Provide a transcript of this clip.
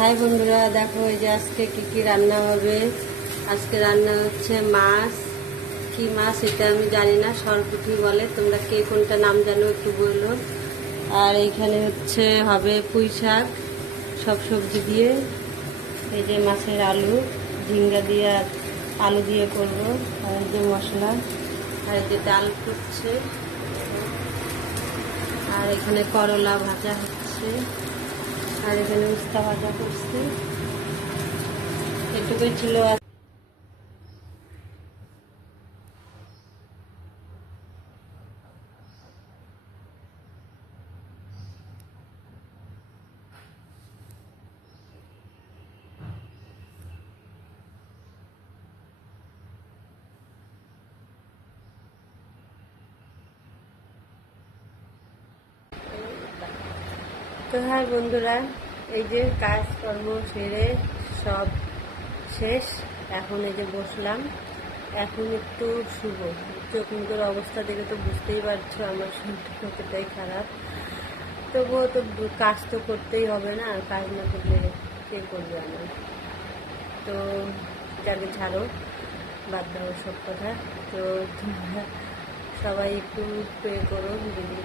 High বন্ধুরা, দেখো এই যে আজকে কি কি রান্না হবে। আজকে রান্না হচ্ছে মাছ। কি মাছ এটা আমি জানি না, সরপুটি বলে। তোমরা কে কোনটা নাম জানো একটু বলল। আর এইখানে হচ্ছে হবে পুঁই শাক, সব সবজি দিয়ে। এই যে মাছের আলু, ঝিঙ্গা দিয়ে, আলু দিয়ে করব, আর এই যে মশলা। আর যে ডাল করছে। আর এখানে করলা ভাজা হচ্ছে। আর এখানে উস্তা ভাজা করছে। এটুকুই ছিল তো হ্যাঁ বন্ধুরা, এই যে কাজকর্ম সেরে সব শেষ। এখন এই যে বসলাম। এখন একটু শুভ চোখ মুখের অবস্থা দেখে তো বুঝতেই পারছ, আমার শরীরটা কতটাই খারাপ। তবুও তো কাজ তো করতেই হবে না, আর কাজ না করলে কে করবে আমার? তো যাকে ছাড়ো, বাদ দাও সব কথা। তো সবাই একটু প্রে করো যদি